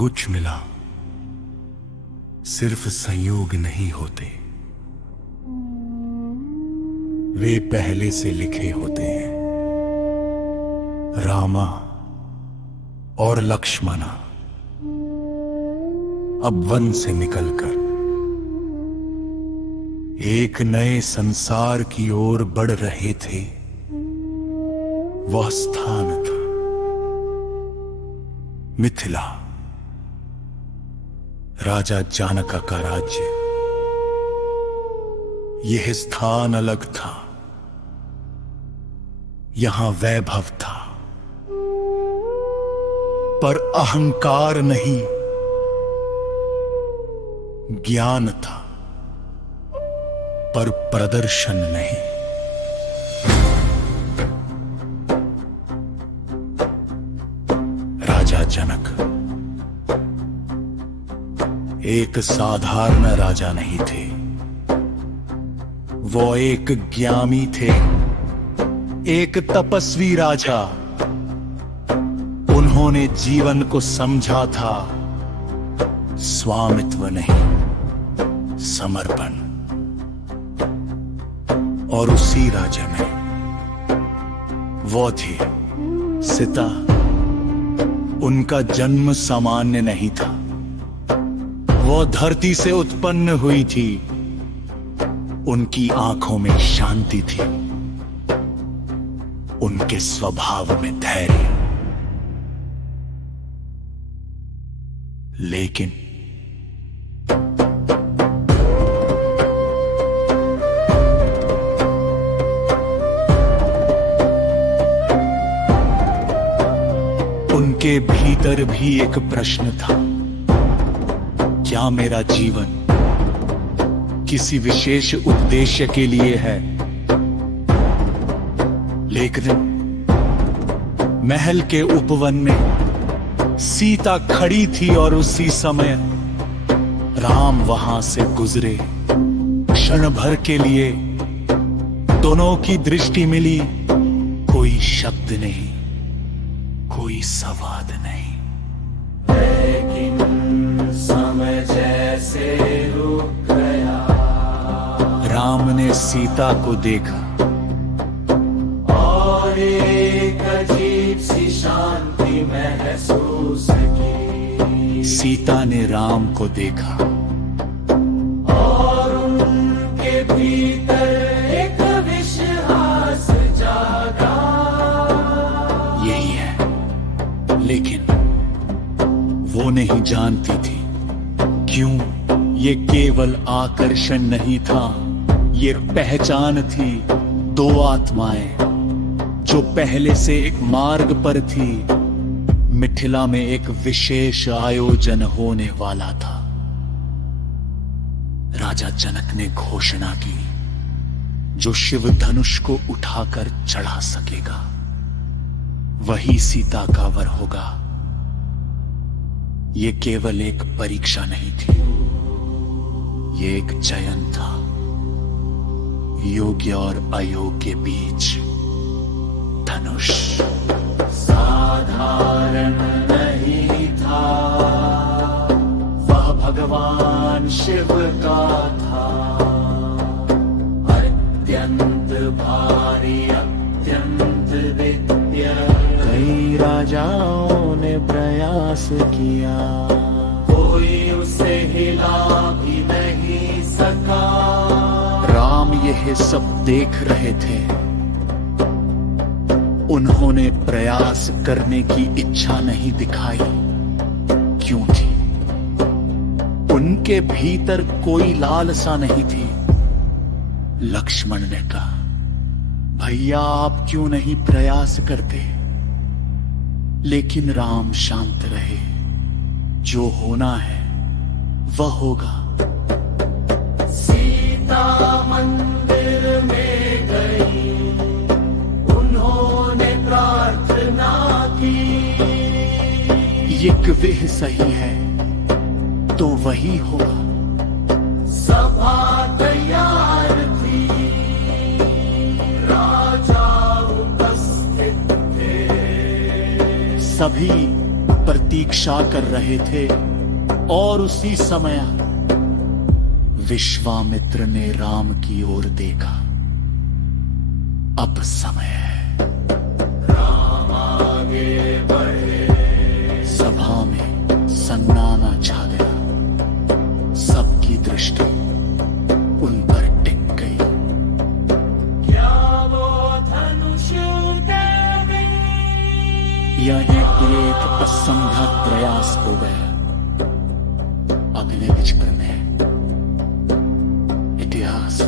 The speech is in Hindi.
गुच्छ मिला, सिर्फ संयोग नहीं होते, वे पहले से लिखे होते हैं। रामा और लक्ष्मणा अब वन से निकलकर एक नए संसार की ओर बढ़ रहे थे। वह स्थान था मिथिला, राजा जानका का राज्य। यह स्थान अलग था, यहां वैभव था, पर अहंकार नहीं, ज्ञान था, पर प्रदर्शन नहीं। राजा जनक एक साधारण राजा नहीं थे, वो एक ज्ञानी थे, एक तपस्वी राजा। उन्होंने जीवन को समझा था स्वामित्व नहीं, समर्पण। और उसी राजा में वो थी सीता। उनका जन्म सामान्य नहीं था, वो धरती से उत्पन्न हुई थी। उनकी आंखों में शांति थी, उनके स्वभाव में धैर्य। लेकिन उनके भीतर भी एक प्रश्न था, क्या मेरा जीवन किसी विशेष उद्देश्य के लिए है? लेकिन महल के उपवन में सीता खड़ी थी और उसी समय राम वहां से गुजरे। क्षण भर के लिए दोनों की दृष्टि मिली, कोई शब्द नहीं, कोई संवाद नहीं। लेकिन समय जैसे रुक गया। राम ने सीता को देखा और एक अजीब सी शांति महसूस की। सीता ने राम को देखा और उनके भीतर एक विश्वास जागा। यही है। लेकिन वो नहीं जानती थी क्यों ये केवल आकर्षण नहीं था, ये पहचान थी। दो आत्माएं जो पहले से एक मार्ग पर थी। मिथिला में एक विशेष आयोजन होने वाला था। राजा जनक ने घोषणा की, जो शिव धनुष को उठाकर चढ़ा सकेगा वही सीता का वर होगा। ये केवल एक परीक्षा नहीं थी, ये एक चयन था, योग्य और अयोग्य के बीच। धनुष साधारण नहीं था, वह भगवान शिव का था। अत्यंत भारी, अत्यंत विद्या। कई राजाओं ने प्रयास किया, कोई उसे हिला भी नहीं सका। राम यह सब देख रहे थे। उन्होंने प्रयास करने की इच्छा नहीं दिखाई। क्यों थी? उनके भीतर कोई लालसा नहीं थी। लक्ष्मण ने कहा, भैया आप क्यों नहीं प्रयास करते? लेकिन राम शांत रहे। जो होना है वह होगा। सीता मंदिर में गई, उन्होंने प्रार्थना की। ये विह सही है तो वही होगा। सभा तैयार थी, राजा उपस्थित थे। सभी प्रतीक्षा कर रहे थे और उसी समय विश्वामित्र ने राम की ओर देखा। अब समय है। राम आगे बढ़े, सभा में सन्नाटा छा गया। सबकी दृष्टि उन पर टिक गई। क्या वो धनुष उठावे? यह एक असंभव प्रयास हो गया। अभिनय विचित्र में इतिहास